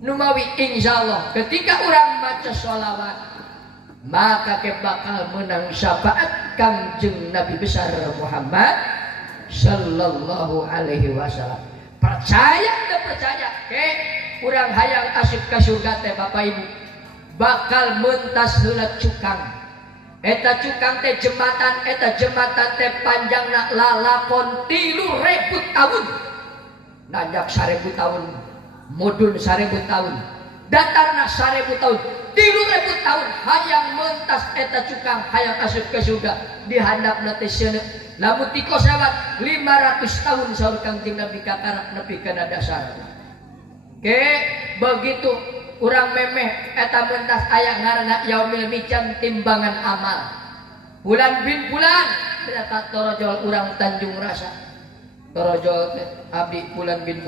numawi insyaallah ketika urang maca sholawat maka ke bakal menang syafaat Kangjeng Nabi besar Muhammad sallallahu alaihi wasallam. Percaya dan percaya ke urang hayang asup ka surga teh Bapak Ibu bakal mentas heula cukang. Eta cukang teh jembatan, eta jembatan teh panjangna lalakon 3.000 tahun. Nanjak 1.000 tahun, mudun 1.000 tahun, datarna 1.000 tahun, 3.000 tahun hayang mentas eta cukang hayang asup ke surga di handapna teh seuneu. Lamun ti kosewat 500 tahun saur Kangjeng Nabi kakarak nepi kana dasarna. Ke begitu urang memeh eta mentas aya ngaranna yaumil mizan timbangan amal. Bulan bin bulan ternyata torojol urang Tanjung Rasa. Torojol abdi bulan bin bulan